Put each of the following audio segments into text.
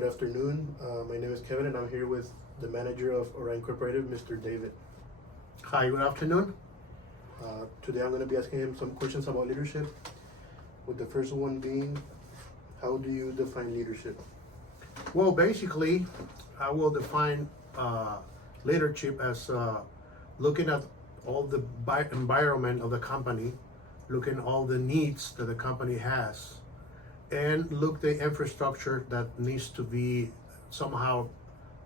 Good afternoon. My name is Kevin, and I'm here with the manager of Orion Corporated, Mr. David. Hi, good afternoon. Today I'm going to be asking him some questions about leadership, with the first one being, how do you define leadership? Well, basically, I will define leadership as looking at all the environment of the company, looking at all the needs that the company has, and look the infrastructure that needs to be somehow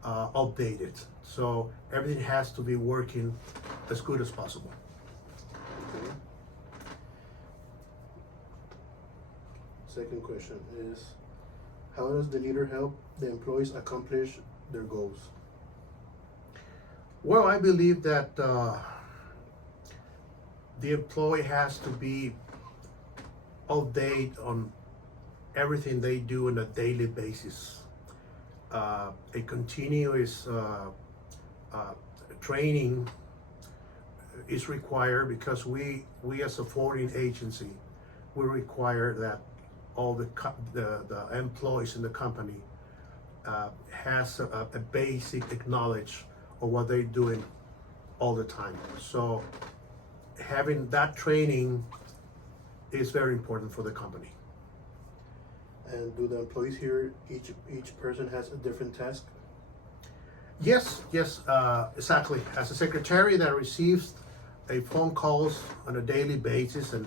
updated. So everything has to be working as good as possible. Okay. Second question is, how does the leader help the employees accomplish their goals? Well, I believe that the employee has to be updated on everything they do on a daily basis. A continuous training is required because we as a foreign agency, we require that all the employees in the company has a basic knowledge of what they're doing all the time. So having that training is very important for the company. And do the employees here, each person has a different task? Yes, exactly. As a secretary that receives a phone calls on a daily basis and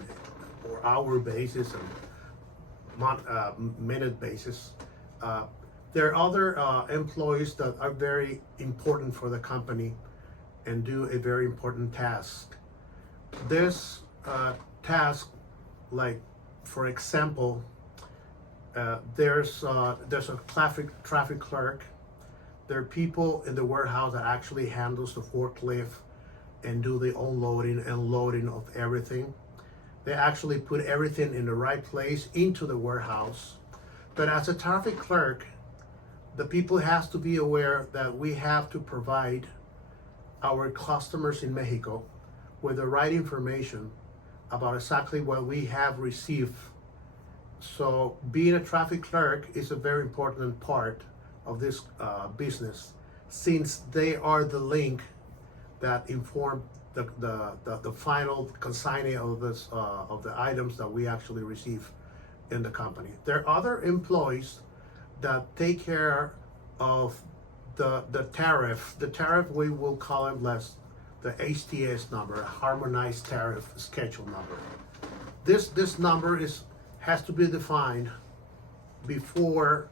or hour basis and minute basis, there are other employees that are very important for the company and do a very important task. This task, like for example, there's a traffic clerk. There are people in the warehouse that actually handles the forklift and do the unloading and loading of everything. They actually put everything in the right place into the warehouse. But as a traffic clerk, the people has to be aware that we have to provide our customers in Mexico with the right information about exactly what we have received. So being a traffic clerk is a very important part of this business, since they are the link that inform the final consignee of this of the items that we actually receive in the company. There are other employees that take care of the tariff. The tariff, we will call it less the HTS number, harmonized tariff schedule number. This number has to be defined before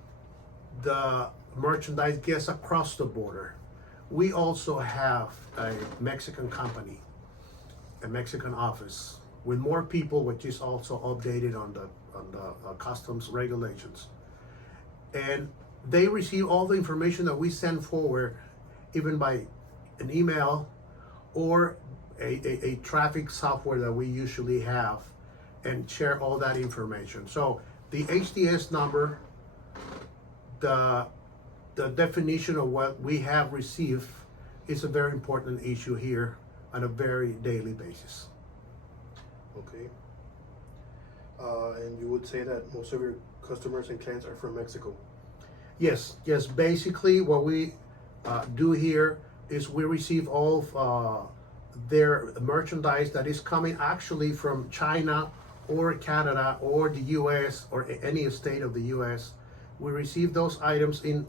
the merchandise gets across the border. We also have a Mexican company, a Mexican office with more people, which is also updated on the customs regulations. And they receive all the information that we send forward, even by an email or a traffic software that we usually have, and share all that information. So the HTS number, the definition of what we have received is a very important issue here on a very daily basis. Okay. And you would say that most of your customers and clients are from Mexico? Yes. Basically, what we do here is we receive all of their merchandise that is coming actually from China or Canada or the U.S. or any state of the U.S. We receive those items in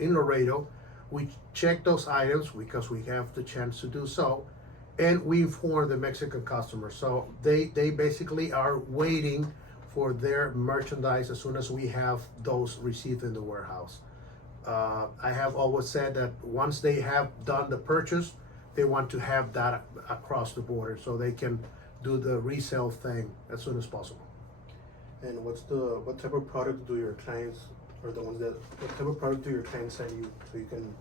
Laredo. We check those items because we have the chance to do so, and we inform the Mexican customers. So they basically are waiting for their merchandise as soon as we have those received in the warehouse. I have always said that once they have done the purchase, they want to have that across the border so they can do the resale thing as soon as possible. And what type of product do your clients, or the ones that, what type of product do your clients send you so you can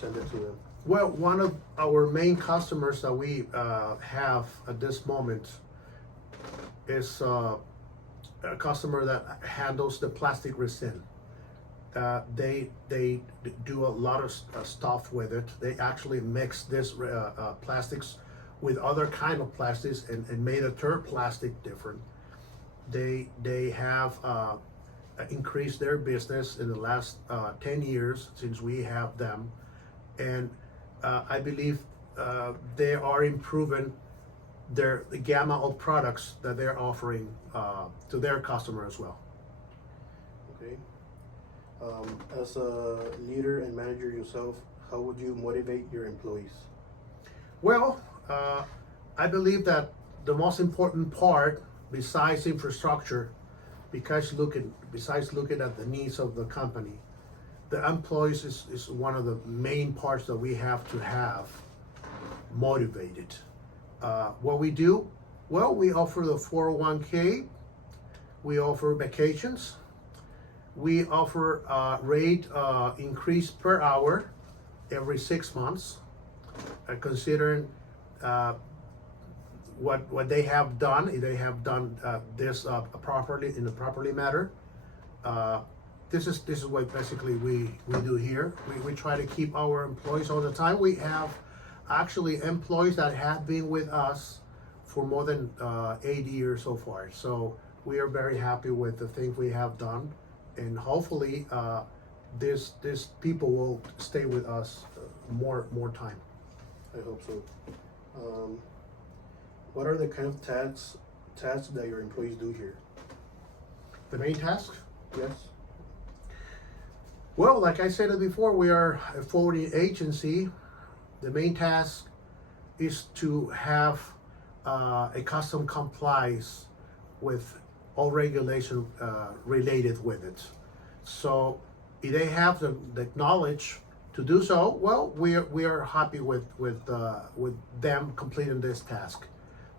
send it to them? Well, one of our main customers that we have at this moment is a customer that handles the plastic resin. They do a lot of stuff with it. They actually mix this plastics with other kind of plastics and made a third plastic different. They have increased their business in the last 10 years since we have them. And I believe they are improving the gamma of products that they're offering to their customer as well. Okay. As a leader and manager yourself, how would you motivate your employees? Well, I believe that the most important part, besides infrastructure, besides looking at the needs of the company, the employees is one of the main parts that we have to have motivated. What we do, well, we offer the 401k, we offer vacations, we offer rate increase per hour every 6 months, considering what they have done. If they have done this properly in a properly manner, this is what basically we do here. We try to keep our employees all the time. We have actually employees that have been with us for more than 8 years so far. So we are very happy with the things we have done, and hopefully this people will stay with us more time. I hope so. What are the kind of tasks that your employees do here? The main task? Yes. Well, like I said before, we are a forwarding agency. The main task is to have a custom complies with all regulation related with it. So if they have the knowledge to do so, well, we are happy with them completing this task.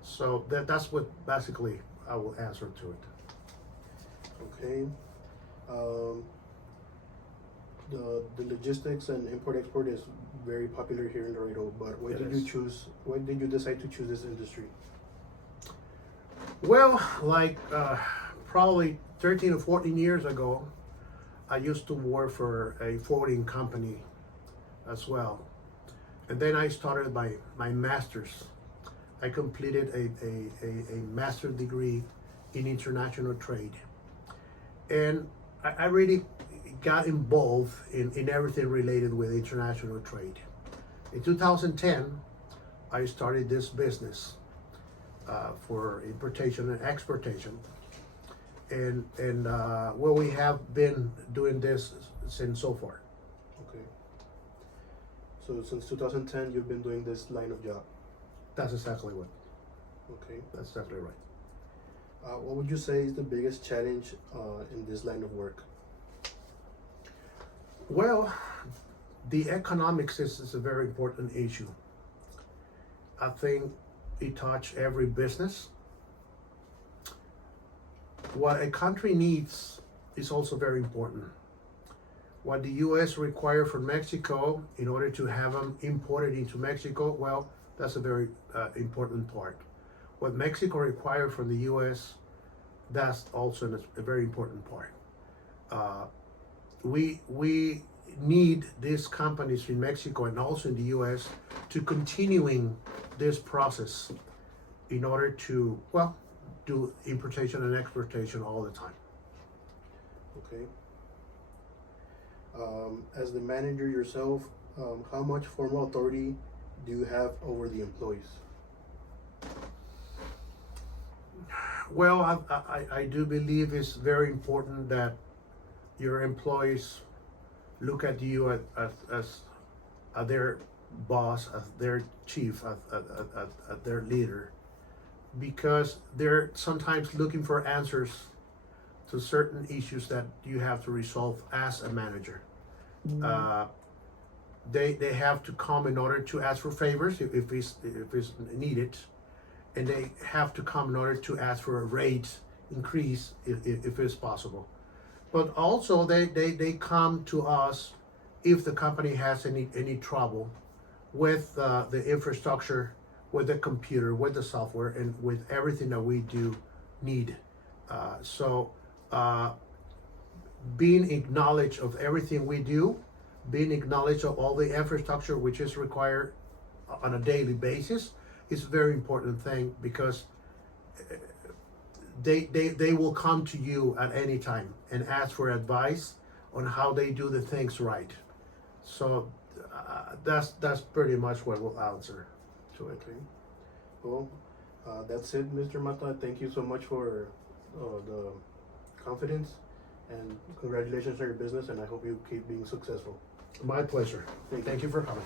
So that's what basically I will answer to it. Okay. The logistics and import-export is very popular here in Laredo, but why did you decide to choose this industry? Well, like probably 13 or 14 years ago, I used to work for a forwarding company as well. And then I started my master's. I completed a master's degree in international trade. And I really got involved in everything related with international trade. In 2010, I started this business for importation and exportation. And well, we have been doing this since so far. Okay. So since 2010, you've been doing this line of job. That's exactly what. Okay. That's exactly right. What would you say is the biggest challenge in this line of work? Well, the economics is a very important issue. I think it touches every business. What a country needs is also very important. What the U.S. require from Mexico in order to have them imported into Mexico, well, that's a very important part. What Mexico require from the U.S., that's also a very important part. We need these companies in Mexico and also in the U.S. to continuing this process in order to, well, do importation and exportation all the time. Okay. As the manager yourself, how much formal authority do you have over the employees? Well, I do believe it's very important that your employees look at you as their boss, as their chief, as their leader, because they're sometimes looking for answers to certain issues that you have to resolve as a manager. They have to come in order to ask for favors if it's needed, and they have to come in order to ask for a rate increase if it's possible. But also they come to us if the company has any trouble with the infrastructure, with the computer, with the software, and with everything that we do need. Being acknowledged of everything we do, being acknowledged of all the infrastructure which is required on a daily basis is a very important thing, because they will come to you at any time and ask for advice on how they do the things right. So that's pretty much what we'll answer to it. Okay. Well, that's it, Mr. Mata. Thank you so much for the confidence, and congratulations on your business, and I hope you keep being successful. My pleasure. Thank you. Thank you for coming.